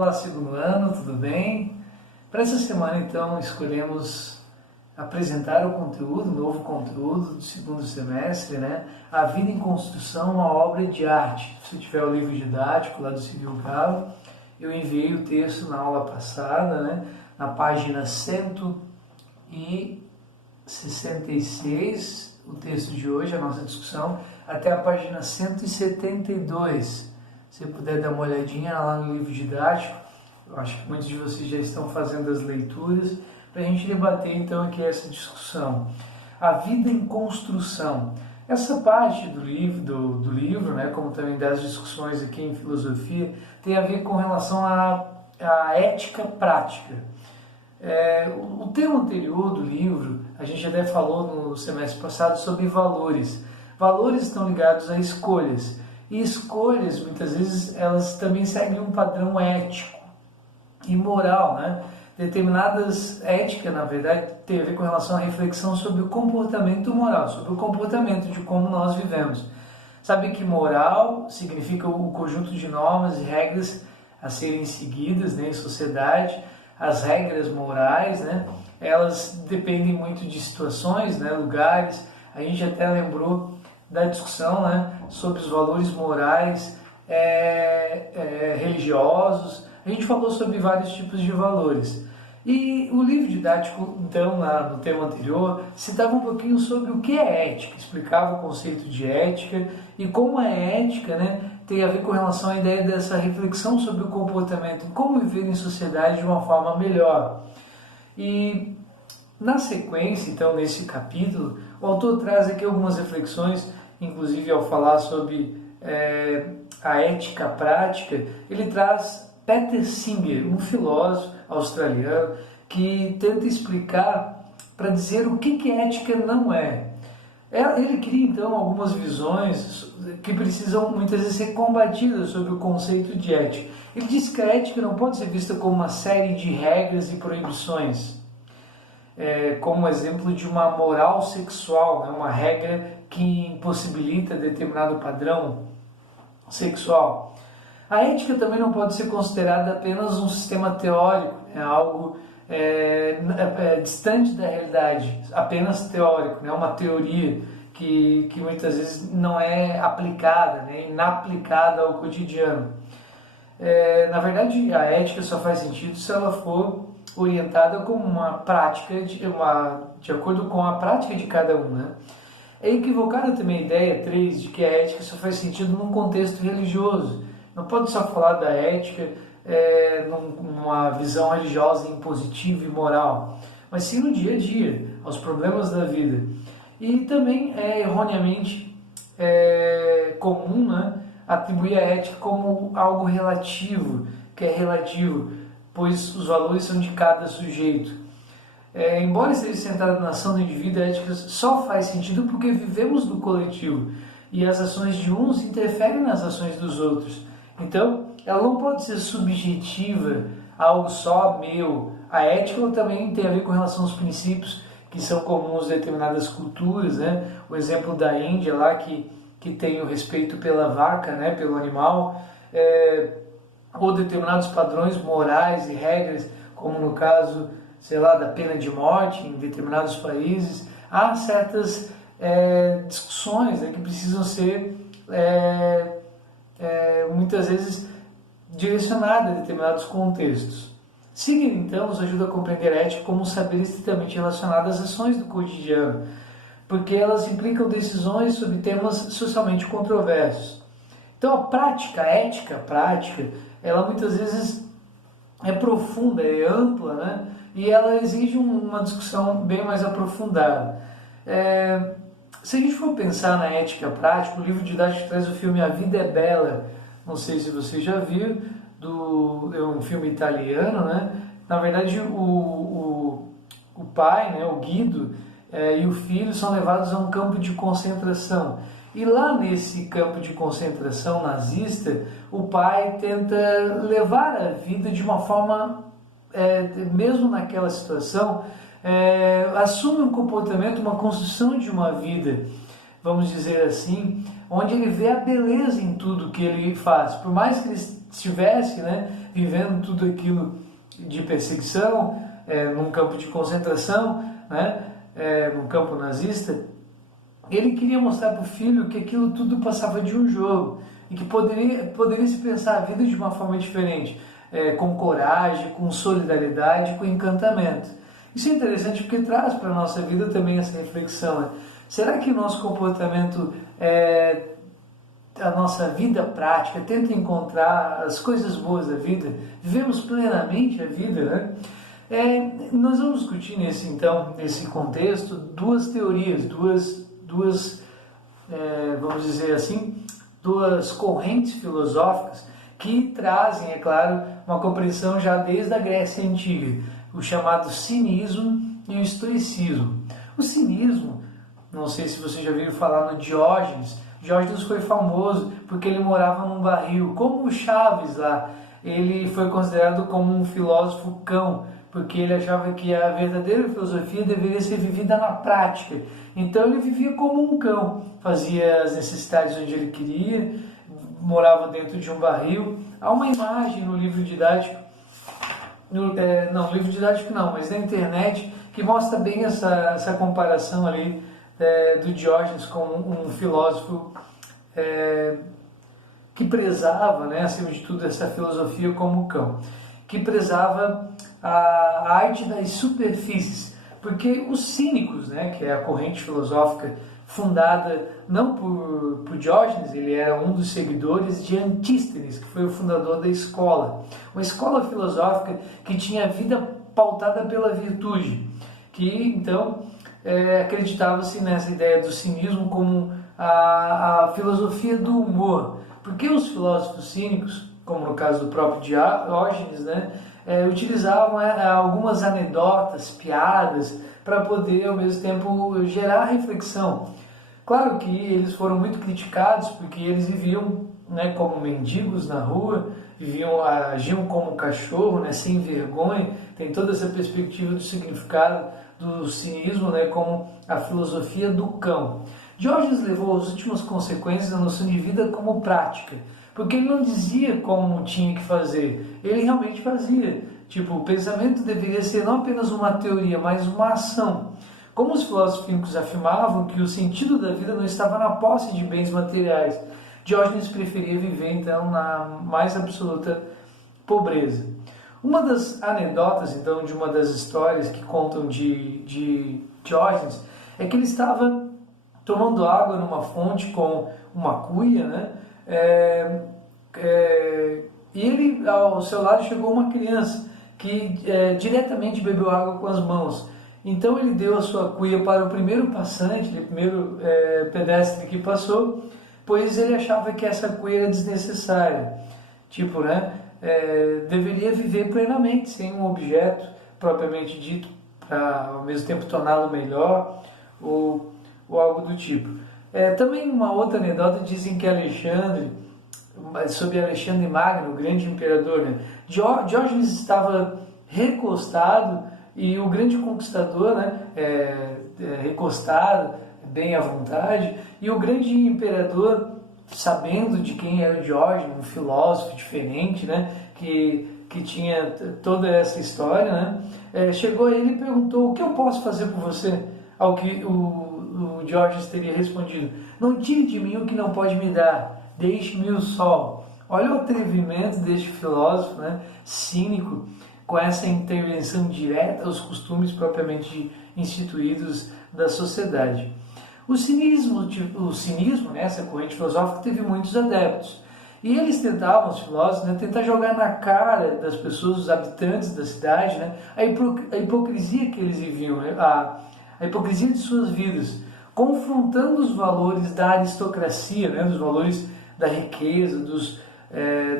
Olá, segundo ano, tudo bem? Para essa semana, então, escolhemos apresentar o conteúdo, novo conteúdo do segundo semestre, né? A Vida em Construção, uma obra de arte. Se tiver o livro didático lá do Civil Galo, eu enviei o texto na aula passada, né? Na página 166, o texto de hoje, a nossa discussão, até a página 172. Se puder dar uma olhadinha lá no livro didático, eu acho que muitos de vocês já estão fazendo as leituras, para a gente debater então aqui essa discussão. A vida em construção. Essa parte do livro, né, como também das discussões aqui em filosofia, tem a ver com relação à ética prática. O tema anterior do livro, a gente até falou no semestre passado sobre valores. Valores estão ligados a escolhas. E escolhas, muitas vezes, elas também seguem um padrão ético e moral, né? Determinadas éticas, na verdade, tem a ver com relação à reflexão sobre o comportamento moral, sobre o comportamento de como nós vivemos. Sabe que moral significa o conjunto de normas e regras a serem seguidas, né, em sociedade. As regras morais, né, elas dependem muito de situações, né, lugares. A gente até lembrou da discussão, né, sobre os valores morais religiosos. A gente falou sobre vários tipos de valores. E o livro didático, então, lá no tema anterior, citava um pouquinho sobre o que é ética, explicava o conceito de ética e como a ética, né, tem a ver com relação à ideia dessa reflexão sobre o comportamento, como viver em sociedade de uma forma melhor. E na sequência, então, nesse capítulo, o autor traz aqui algumas reflexões, inclusive ao falar sobre a ética prática, ele traz Peter Singer, um filósofo australiano, que tenta explicar para dizer o que ética não é. Ele cria então algumas visões que precisam muitas vezes ser combatidas sobre o conceito de ética. Ele diz que a ética não pode ser vista como uma série de regras e proibições, como exemplo de uma moral sexual, né? Uma regra que impossibilita determinado padrão sexual. A ética também não pode ser considerada apenas um sistema teórico, algo distante da realidade, apenas teórico, né? Uma teoria que muitas vezes não é aplicada, né? Inaplicada ao cotidiano. Na verdade, a ética só faz sentido se ela for orientada como uma prática, de acordo com a prática de cada um, né? É equivocada também a ideia 3 de que a ética só faz sentido num contexto religioso. Não pode só falar da ética numa visão religiosa impositiva e moral, mas sim no dia a dia, aos problemas da vida. E também é erroneamente comum, né, atribuir a ética como algo relativo, que é relativo, pois os valores são de cada sujeito. Embora esteja centrado na ação do indivíduo, a ética só faz sentido porque vivemos no coletivo e as ações de uns interferem nas ações dos outros. Então, ela não pode ser subjetiva, algo só meu. A ética também tem a ver com relação aos princípios que são comuns a determinadas culturas, né? O exemplo da Índia lá, que tem o respeito pela vaca, né? Pelo animal, ou determinados padrões morais e regras, como no caso, sei lá, da pena de morte em determinados países. Há certas discussões, né, que precisam ser muitas vezes direcionada a determinados contextos. Singer, então, nos ajuda a compreender a ética como um saber estritamente relacionado às ações do cotidiano, porque elas implicam decisões sobre temas socialmente controversos. Então, a ética prática, ela muitas vezes é profunda, é ampla, né? E ela exige uma discussão bem mais aprofundada. Se a gente for pensar na ética prática, o livro didático traz o filme A Vida é Bela. Não sei se você já viu, é um filme italiano, né? Na verdade, o pai, né, o Guido, e o filho são levados a um campo de concentração. E lá nesse campo de concentração nazista, o pai tenta levar a vida de uma forma, mesmo naquela situação, assume um comportamento, uma construção de uma vida vamos dizer assim, onde ele vê a beleza em tudo que ele faz. Por mais que ele estivesse, né, vivendo tudo aquilo de perseguição, num campo de concentração, né, num campo nazista, ele queria mostrar para o filho que aquilo tudo passava de um jogo e que poderia se pensar a vida de uma forma diferente, com coragem, com solidariedade, com encantamento. Isso é interessante porque traz para a nossa vida também essa reflexão. Né? Será que o nosso comportamento, a nossa vida prática, tenta encontrar as coisas boas da vida? Vivemos plenamente a vida, né? Nós vamos discutir nesse contexto, duas teorias, vamos dizer assim, duas correntes filosóficas que trazem, é claro, uma compreensão já desde a Grécia Antiga, o chamado cinismo e o estoicismo. O cinismo, não sei se você já ouviu falar no Diógenes. Diógenes foi famoso porque ele morava num barril, como o Chaves lá. Ele foi considerado como um filósofo cão, porque ele achava que a verdadeira filosofia deveria ser vivida na prática. Então ele vivia como um cão, fazia as necessidades onde ele queria, morava dentro de um barril. Há uma imagem no livro didático, livro didático não, mas na internet, que mostra bem essa comparação ali do Diógenes com um filósofo que prezava, né, acima de tudo, essa filosofia como cão, que prezava a arte das superfícies, porque os cínicos, né, que é a corrente filosófica fundada não por Diógenes, ele era um dos seguidores de Antístenes, que foi o fundador da escola, uma escola filosófica que tinha a vida pautada pela virtude, que então acreditava-se nessa ideia do cinismo como a filosofia do humor, porque os filósofos cínicos, como no caso do próprio Diógenes, né, utilizavam algumas anedotas, piadas, para poder ao mesmo tempo gerar reflexão. Claro que eles foram muito criticados porque eles viviam, né, como mendigos na rua, agiam como cachorro, né, sem vergonha. Tem toda essa perspectiva do significado do cinismo, né, como a filosofia do cão. Diógenes levou às últimas consequências a noção de vida como prática, porque ele não dizia como tinha que fazer, ele realmente fazia. Tipo, o pensamento deveria ser não apenas uma teoria, mas uma ação. Como os filósofos cínicos afirmavam que o sentido da vida não estava na posse de bens materiais, Diógenes preferia viver, então, na mais absoluta pobreza. Uma das anedotas, então, de uma das histórias que contam de Diógenes, é que ele estava tomando água numa fonte com uma cuia, né? E ele, ao seu lado, chegou uma criança que diretamente bebeu água com as mãos. Então ele deu a sua cuia para o primeiro passante, o primeiro pedestre que passou, pois ele achava que essa cuia era desnecessária. Tipo, né? Deveria viver plenamente, sem um objeto propriamente dito, para ao mesmo tempo torná-lo melhor, ou algo do tipo. Também uma outra anedota dizem que sobre Alexandre Magno, o grande imperador, né? Diógenes estava recostado e o grande conquistador, né, recostado, bem à vontade, e o grande imperador, sabendo de quem era Diógenes, um filósofo diferente, né, que tinha toda essa história, né, chegou a ele e perguntou: o que eu posso fazer por você? Ao que o Diógenes teria respondido: não tire de mim o que não pode me dar, deixe-me o sol. Olha o atrevimento deste filósofo, né, cínico, com essa intervenção direta aos costumes propriamente instituídos da sociedade. O cinismo, né, essa corrente filosófica, teve muitos adeptos. E eles tentavam, os filósofos, né, tentar jogar na cara das pessoas, dos habitantes da cidade, né, a hipocrisia que eles viviam, a hipocrisia de suas vidas, confrontando os valores da aristocracia, né, os valores da riqueza,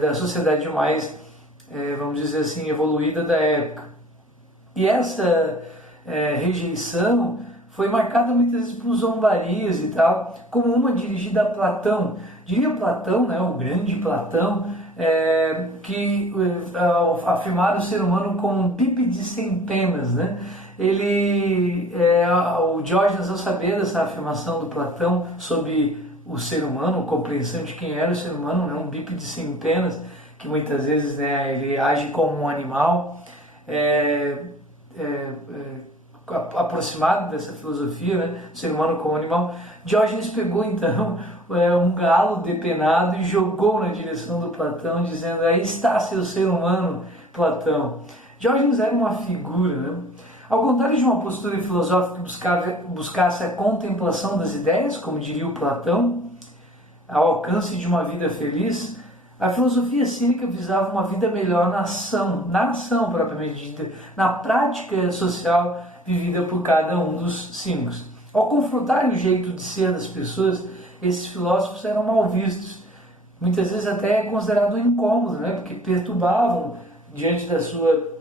da sociedade mais, vamos dizer assim, evoluída da época. E essa rejeição foi marcada muitas vezes por zombarias e tal, como uma dirigida a Platão. Diria Platão, né, o grande Platão, que afirmara o ser humano como um bípede sem penas, né? o Diógenes, ao saber dessa afirmação do Platão sobre o ser humano, a compreensão de quem era o ser humano, né, um bípede sem penas, que muitas vezes, né, ele age como um animal, aproximado dessa filosofia, né, o ser humano como animal, Diógenes pegou então um galo depenado e jogou na direção do Platão, dizendo: aí está seu ser humano, Platão. Diógenes era uma figura, né? Ao contrário de uma postura filosófica que buscasse a contemplação das ideias, como diria o Platão, ao alcance de uma vida feliz, a filosofia cínica visava uma vida melhor na ação propriamente dita, na prática social vivida por cada um dos cínicos. Ao confrontarem o jeito de ser das pessoas, esses filósofos eram mal vistos, muitas vezes até considerados incômodos, né? Porque perturbavam diante da sua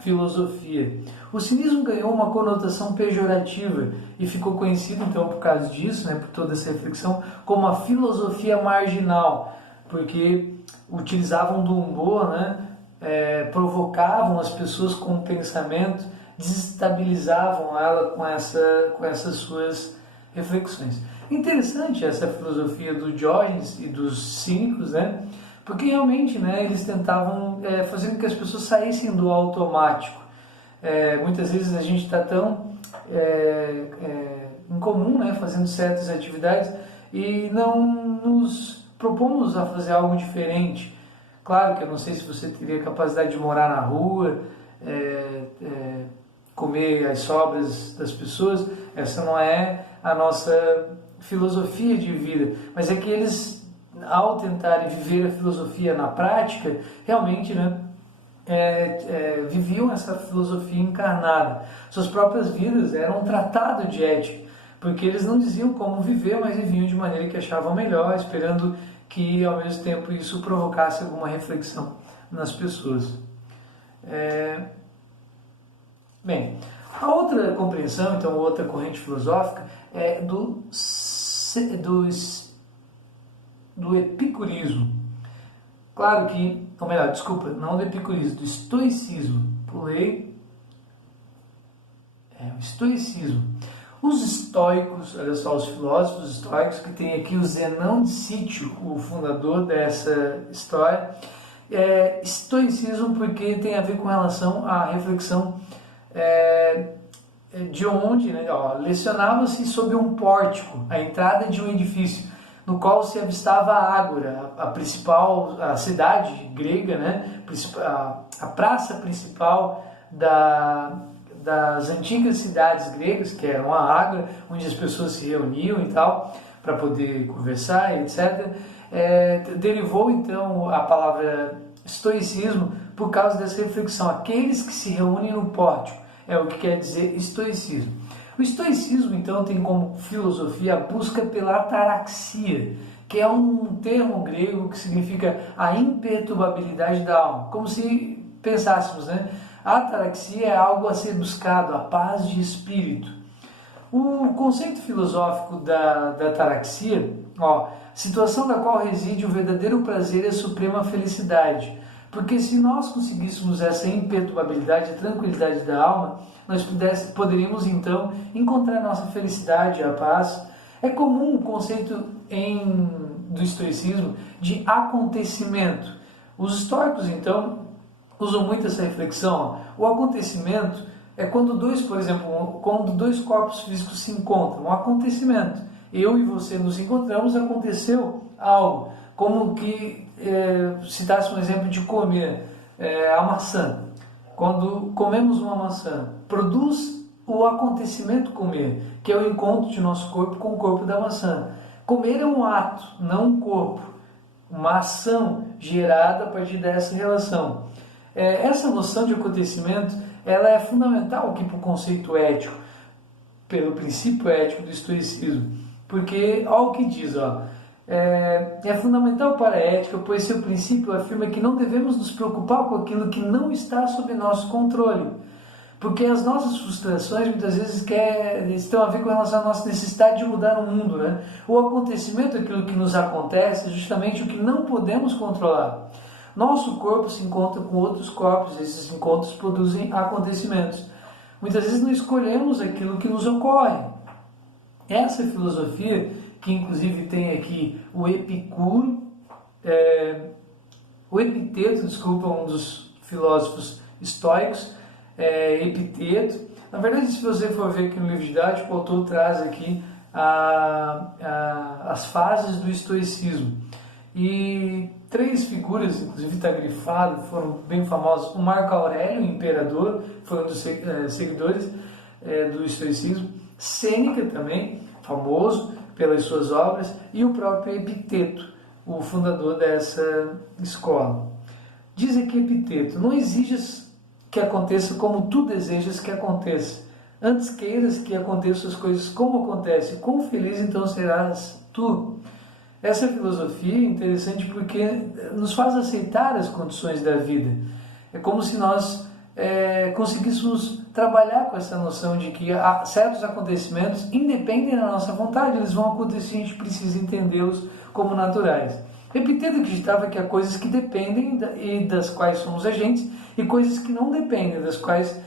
filosofia. O cinismo ganhou uma conotação pejorativa e ficou conhecido então por causa disso, né, por toda essa reflexão, como a filosofia marginal, porque utilizavam do humor, né, provocavam as pessoas com o pensamento, desestabilizavam ela com essas suas reflexões. Interessante essa filosofia do Diógenes e dos cínicos, né? Porque realmente, né, eles tentavam fazer com que as pessoas saíssem do automático. Muitas vezes a gente está tão em comum, né, fazendo certas atividades e não nos propomos a fazer algo diferente. Claro que eu não sei se você teria capacidade de morar na rua, comer as sobras das pessoas. Essa não é a nossa filosofia de vida, mas é que eles, ao tentarem viver a filosofia na prática, realmente, né, viviam essa filosofia encarnada. Suas próprias vidas eram um tratado de ética, porque eles não diziam como viver, mas viviam de maneira que achavam melhor, esperando que ao mesmo tempo isso provocasse alguma reflexão nas pessoas. Bem, a outra compreensão, então, outra corrente filosófica é do epicurismo. Claro que, ou melhor, desculpa, não do epicurismo, do estoicismo. Pulei. O estoicismo. Os estoicos, olha só, os filósofos estoicos, que tem aqui o Zenão de Cítio, o fundador dessa história, estoicismo porque tem a ver com relação à reflexão de onde, né, lecionava-se sobre um pórtico, a entrada de um edifício, no qual se avistava a Ágora, a cidade grega, né, a praça principal das antigas cidades gregas, que eram a Ágora, onde as pessoas se reuniam e tal, para poder conversar, etc. Derivou então a palavra estoicismo por causa dessa reflexão, aqueles que se reúnem no pórtico, é o que quer dizer estoicismo. O estoicismo, então, tem como filosofia a busca pela ataraxia, que é um termo grego que significa a imperturbabilidade da alma, como se pensássemos, né? A ataraxia é algo a ser buscado, a paz de espírito. O conceito filosófico da ataraxia, situação da qual reside o verdadeiro prazer e a suprema felicidade. Porque se nós conseguíssemos essa imperturbabilidade, a tranquilidade da alma, nós poderíamos então encontrar nossa felicidade, a paz. É comum o conceito do estoicismo de acontecimento. Os estoicos então usam muito essa reflexão. O acontecimento é quando quando dois corpos físicos se encontram, um acontecimento. Eu e você nos encontramos, aconteceu algo. Como que citasse um exemplo de comer a maçã. Quando comemos uma maçã, produz o acontecimento comer, que é o encontro de nosso corpo com o corpo da maçã. Comer é um ato, não um corpo, uma ação gerada a partir dessa relação. Essa noção de acontecimento, ela é fundamental aqui para o conceito ético, pelo princípio ético do estoicismo, porque olha o que diz, é fundamental para a ética, pois seu princípio afirma que não devemos nos preocupar com aquilo que não está sob nosso controle, porque as nossas frustrações muitas vezes estão a ver com relação à nossa necessidade de mudar o mundo, né? O acontecimento, aquilo que nos acontece, é justamente o que não podemos controlar. Nosso corpo se encontra com outros corpos, esses encontros produzem acontecimentos. Muitas vezes não escolhemos aquilo que nos ocorre. Essa filosofia, que inclusive tem aqui o Epicuro, o Epiteto, desculpa, um dos filósofos estoicos, Epiteto. Na verdade, se você for ver aqui no livro didático, o autor traz aqui as fases do estoicismo. E 3 figuras, inclusive está grifado, foram bem famosas. O Marco Aurélio, o imperador, foi um dos seguidores do estoicismo. Sêneca também, famoso pelas suas obras. E o próprio Epiteto, o fundador dessa escola. Diz aqui Epiteto: não exijas que aconteça como tu desejas que aconteça. Antes queiras que aconteçam as coisas como acontecem. Quão feliz então serás tu? Essa filosofia é interessante porque nos faz aceitar as condições da vida. É como se nós conseguíssemos trabalhar com essa noção de que certos acontecimentos independem da nossa vontade, eles vão acontecer e a gente precisa entendê-los como naturais. Epiteto acreditava que há coisas que dependem e das quais somos agentes e coisas que não dependem, das quais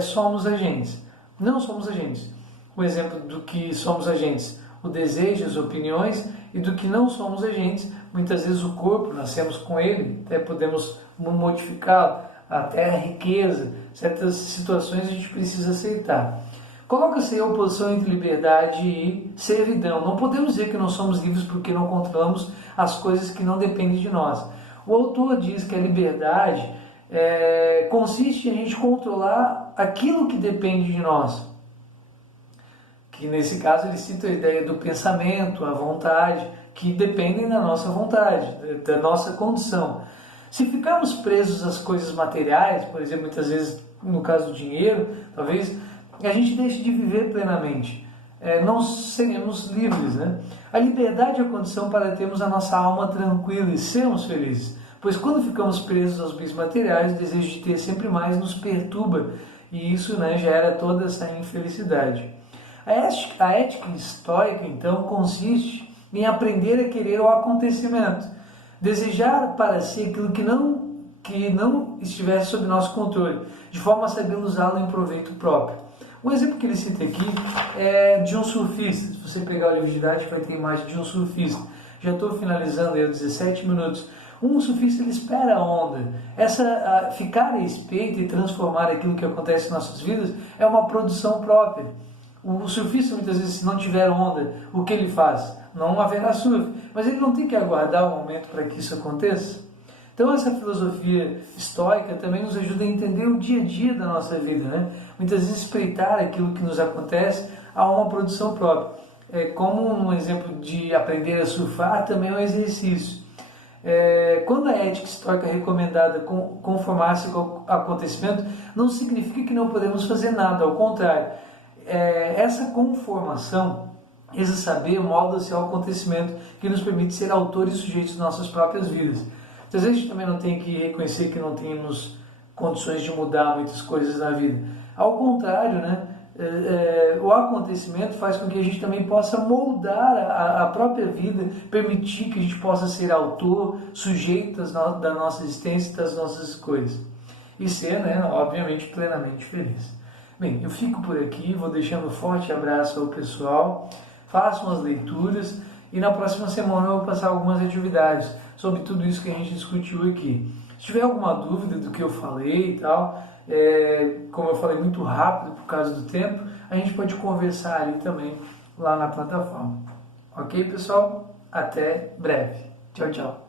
somos agentes. Não somos agentes. O exemplo do que somos agentes: o desejo, as opiniões, e do que não somos agentes, muitas vezes o corpo, nascemos com ele, até podemos modificá-lo, até a riqueza, certas situações a gente precisa aceitar. Coloca-se aí a oposição entre liberdade e servidão. Não podemos dizer que não somos livres porque não controlamos as coisas que não dependem de nós. O autor diz que a liberdade consiste em a gente controlar aquilo que depende de nós. Que nesse caso ele cita a ideia do pensamento, a vontade, que dependem da nossa vontade, da nossa condição. Se ficarmos presos às coisas materiais, por exemplo, muitas vezes no caso do dinheiro, talvez a gente deixe de viver plenamente. Não seremos livres, né? A liberdade é a condição para termos a nossa alma tranquila e sermos felizes. Pois quando ficamos presos aos bens materiais, o desejo de ter sempre mais nos perturba e isso, gera toda essa infelicidade. A ética estoica, então, consiste em aprender a querer o acontecimento, desejar para si aquilo que não estivesse sob nosso controle, de forma a saber usá-lo em proveito próprio. Um exemplo que ele cita aqui é de um surfista. Se você pegar o livro didático, vai ter a imagem de um surfista. Já estou finalizando aí 17 minutos. Um surfista, ele espera a onda. Ficar a respeito e transformar aquilo que acontece em nossas vidas é uma produção própria. O surfista, muitas vezes, se não tiver onda, o que ele faz? Não haverá surf. Mas ele não tem que aguardar o momento para que isso aconteça. Então, essa filosofia estoica também nos ajuda a entender o dia a dia da nossa vida, né? Muitas vezes, espreitar aquilo que nos acontece a uma produção própria. Como um exemplo de aprender a surfar, também é um exercício. Quando a ética estoica é recomendada conformar-se com o acontecimento, não significa que não podemos fazer nada, ao contrário. Essa conformação, esse saber, molda-se ao acontecimento que nos permite ser autores e sujeitos de nossas próprias vidas. Às vezes a gente também não tem que reconhecer que não temos condições de mudar muitas coisas na vida. Ao contrário, o acontecimento faz com que a gente também possa moldar a própria vida, permitir que a gente possa ser autor, sujeito da nossa existência e das nossas escolhas. E ser, obviamente, plenamente feliz. Bem, eu fico por aqui, vou deixando um forte abraço ao pessoal, façam as leituras e na próxima semana eu vou passar algumas atividades sobre tudo isso que a gente discutiu aqui. Se tiver alguma dúvida do que eu falei e tal, como eu falei muito rápido por causa do tempo, a gente pode conversar ali também, lá na plataforma. Ok, pessoal? Até breve. Tchau, tchau.